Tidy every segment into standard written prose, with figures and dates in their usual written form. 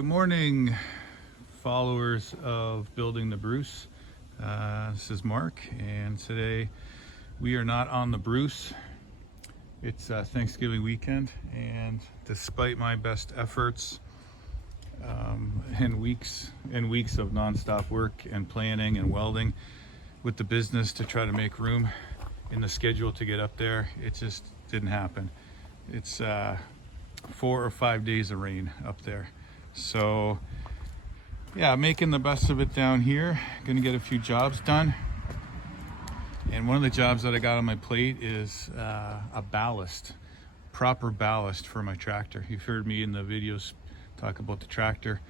Good morning, followers of Building the Bruce. This is Mark, and today we are not on the Bruce. It's Thanksgiving weekend, and despite my best efforts and weeks of nonstop work and planning and welding with the business to try to make room in the schedule to get up there, it just didn't happen. It's 4 or 5 days of rain up there. So yeah, making the best of it down here. Gonna get a few jobs done. And one of the jobs that I got on my plate is a ballast, proper ballast for my tractor. You've heard me in the videos talk about the tractor.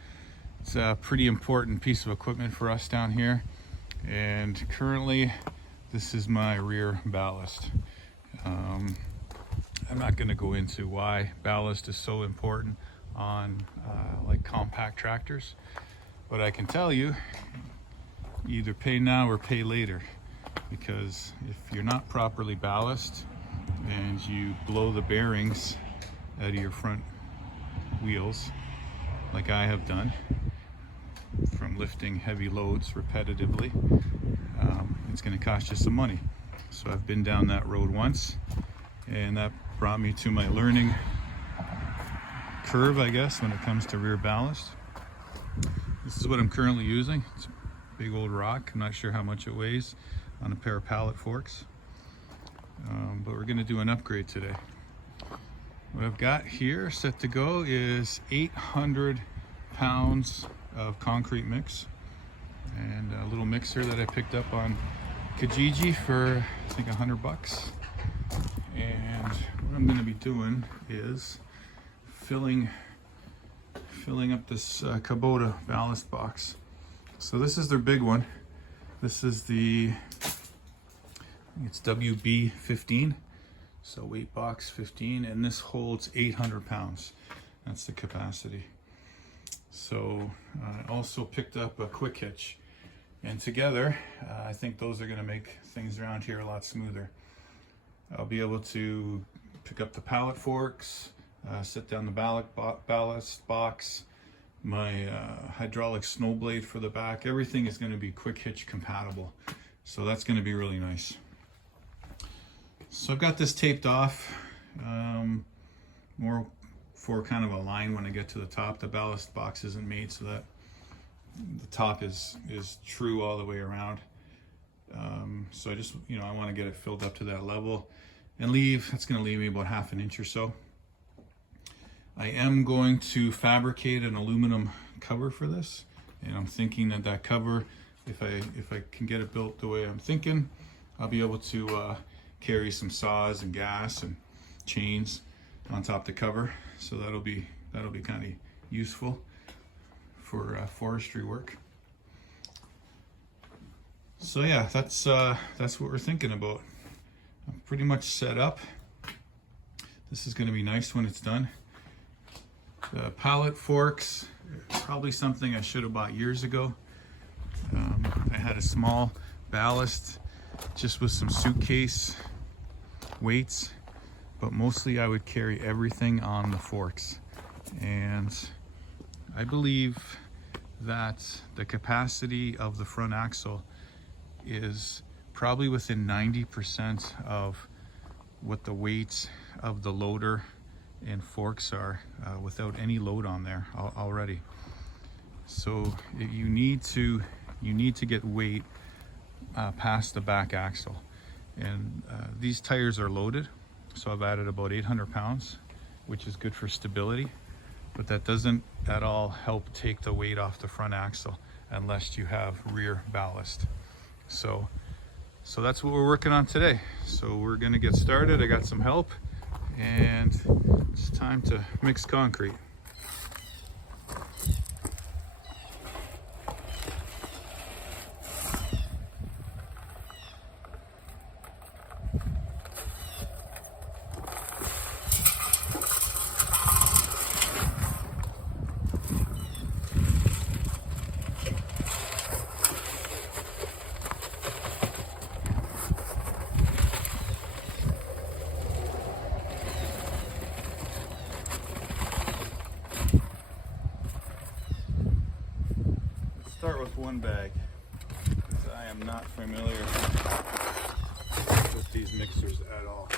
It's a pretty important piece of equipment for us down here. And currently, this is my rear ballast. I'm not going to go into why ballast is so important on like compact tractors, but I can tell you, either pay now or pay later, because if you're not properly ballast and you blow the bearings out of your front wheels, like I have done from lifting heavy loads repetitively, it's going to cost you some money. So I've been down that road once, and that brought me to my learning curve, I guess, when it comes to rear ballast. This is what I'm currently using. It's a big old rock. I'm not sure how much it weighs on a pair of pallet forks, but we're going to do an upgrade today. What I've got here set to go is 800 pounds of concrete mix and a little mixer that I picked up on Kijiji for I think $100. And what I'm going to be doing is filling up this Kubota ballast box. So this is their big one. This is it's WB15, so weight box 15, and this holds 800 pounds. That's the capacity. So I also picked up a quick hitch, and together I think those are going to make things around here a lot smoother. I'll be able to pick up the pallet forks, set down the ballast box, my hydraulic snow blade for the back. Everything is going to be quick hitch compatible, so that's going to be really nice. So I've got this taped off, more for kind of a line when I get to the top. The ballast box isn't made so that the top is true all the way around. So I just, I want to get it filled up to that level and that's going to leave me about ½ an inch or so. I am going to fabricate an aluminum cover for this, and I'm thinking that cover, if I can get it built the way I'm thinking, I'll be able to carry some saws and gas and chains on top of the cover. So that'll be kind of useful for forestry work. So yeah, that's what we're thinking about. I'm pretty much set up. This is going to be nice when it's done. The pallet forks, probably something I should have bought years ago. I had a small ballast just with some suitcase weights, but mostly I would carry everything on the forks. And I believe that the capacity of the front axle is probably within 90% of what the weights of the loader and forks are without any load on there already. So you need to get weight past the back axle. And these tires are loaded, so I've added about 800 pounds, which is good for stability, but that doesn't at all help take the weight off the front axle unless you have rear ballast. So that's what we're working on today. So we're gonna get started. I got some help, and it's time to mix concrete. one bag, because I am not familiar with these mixers at all.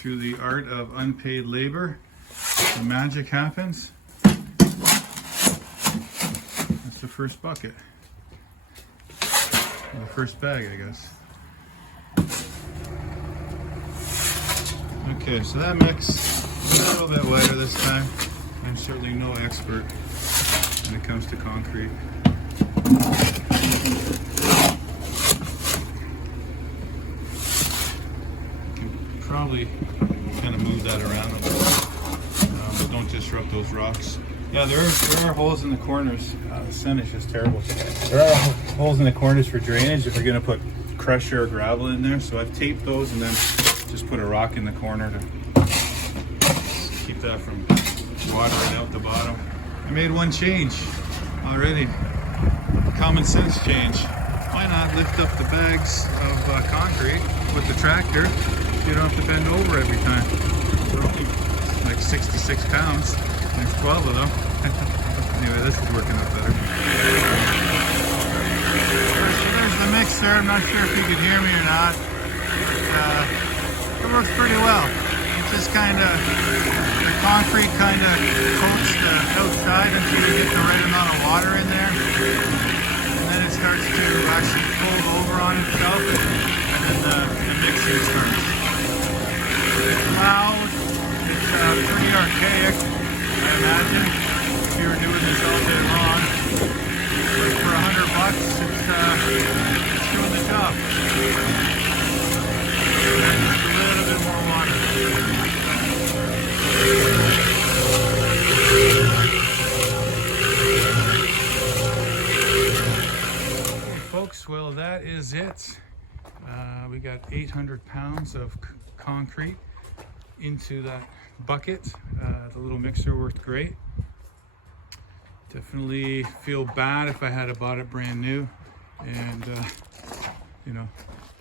Through the art of unpaid labor, the magic happens. That's the first bucket. Or the first bag, I guess. Okay, so that mix is a little bit wetter this time. I'm certainly no expert when it comes to concrete. Probably kind of move that around a little, but don't disrupt those rocks. Yeah, there are holes in the corners. The sun is just terrible. There are holes in the corners for drainage if you're going to put crusher or gravel in there. So I've taped those and then just put a rock in the corner to keep that from watering out the bottom. I made one change already. Common sense change. Why not lift up the bags of concrete with the tractor? You don't have to bend over every time. They're only like 66 pounds. There's 12 of them. Anyway, this is working out better. So there's the mixer. I'm not sure if you could hear me or not. It works pretty well. It just the concrete kind of coats the outside until you get the right amount of water in there. And then it starts to actually fold over on itself. And then the mixing starts. Loud, it's pretty archaic, I imagine, if you were doing this all day long. But for $100, it's doing the job. Just a little bit more water. Okay, folks, well, that is it. We got 800 pounds of concrete into that bucket. The little mixer worked great. Definitely feel bad if I had bought it brand new, and you know,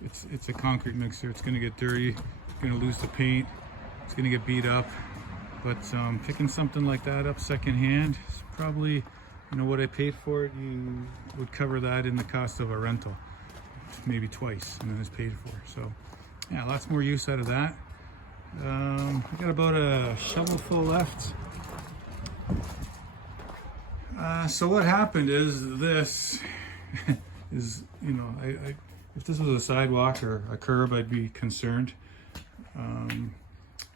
it's a concrete mixer. It's gonna get dirty, it's gonna lose the paint, it's gonna get beat up. But picking something like that up secondhand is probably, you know, what I paid for it. You would cover that in the cost of a rental, maybe twice, and then it's paid for. So yeah, lots more use out of that. I got about a shovelful left. So what happened is this is, you know, if this was a sidewalk or a curb, I'd be concerned.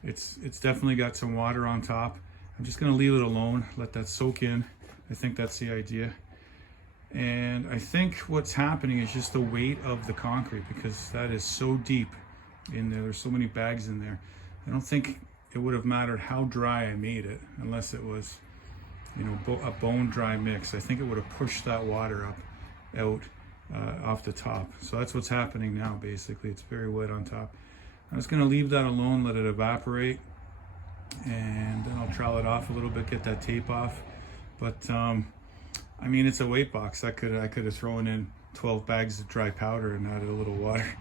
It's definitely got some water on top. I'm just gonna leave it alone, let that soak in. I think that's the idea. And I think what's happening is just the weight of the concrete, because that is so deep in there. There's so many bags in there. I don't think it would have mattered how dry I made it, unless it was, you know, a bone dry mix. I think it would have pushed that water out off the top. So that's what's happening now. Basically, it's very wet on top. I'm just going to leave that alone, let it evaporate, and then I'll trowel it off a little bit, get that tape off. But I mean, it's a weight box. I could have thrown in 12 bags of dry powder and added a little water,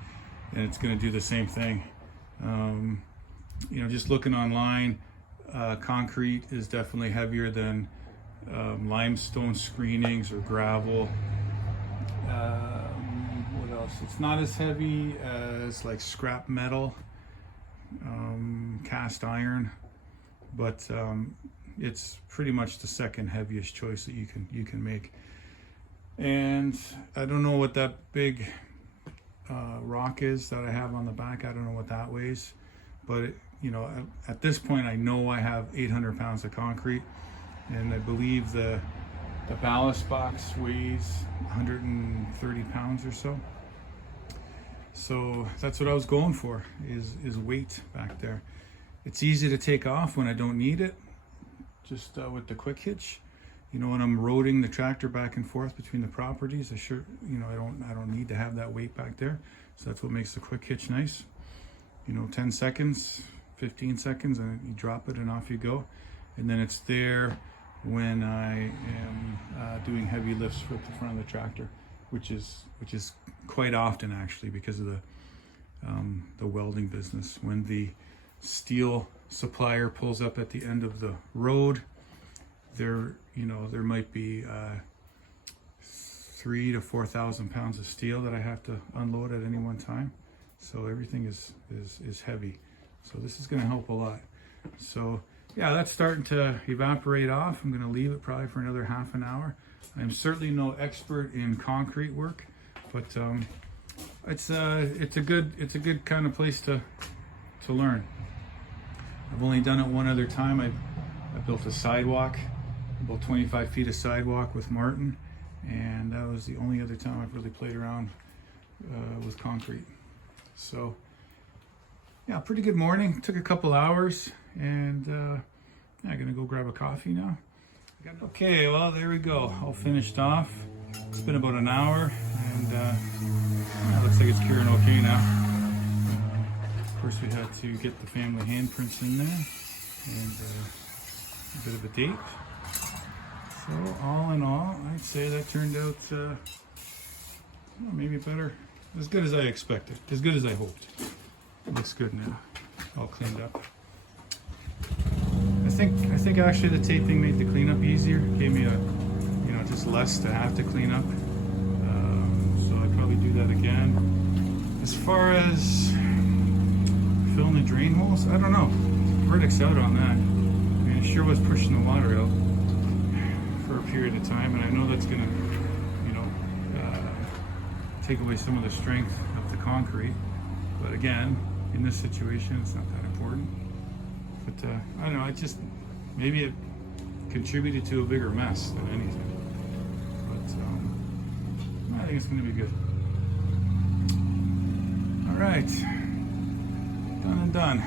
and it's going to do the same thing. You know, just looking online, concrete is definitely heavier than limestone screenings or gravel. What else? It's not as heavy as like scrap metal, cast iron, but it's pretty much the second heaviest choice that you can make. And I don't know what that big rock is that I have on the back. I don't know what that weighs, but you know, at this point, I know I have 800 pounds of concrete, and I believe the ballast box weighs 130 pounds or so. So that's what I was going for, is weight back there. It's easy to take off when I don't need it, just with the quick hitch. You know, when I'm roading the tractor back and forth between the properties, you know, I don't need to have that weight back there. So that's what makes the quick hitch nice. You know, 10 seconds, 15 seconds, and you drop it and off you go. And then it's there when I am doing heavy lifts with the front of the tractor, which is quite often actually, because of the welding business. When the steel supplier pulls up at the end of the road, there might be 3,000 to 4,000 pounds of steel that I have to unload at any one time. So everything is heavy. So this is going to help a lot. So yeah, that's starting to evaporate off. I'm going to leave it probably for another half an hour. I'm certainly no expert in concrete work, but it's a good kind of place to learn. I've only done it one other time. I built a sidewalk, about 25 feet of sidewalk with Martin, and that was the only other time I've really played around with concrete. So yeah, pretty good morning. Took a couple hours, and I'm gonna go grab a coffee now. Okay, well, there we go, all finished off. It's been about an hour, and it looks like it's curing okay now. Of course, we had to get the family handprints in there, and a bit of a date. So all in all, I'd say that turned out maybe better, as good as I expected, as good as I hoped. It looks good now, all cleaned up. I think actually the taping made the cleanup easier. Gave me just less to have to clean up. So I'd probably do that again. As far as filling the drain holes, I don't know. Verdict's out on that. I mean, it sure was pushing the water out for a period of time, and I know that's gonna, take away some of the strength of the concrete. But again, in this situation, it's not that important. But I don't know, maybe it contributed to a bigger mess than anything. But I think it's going to be good. All right, done and done.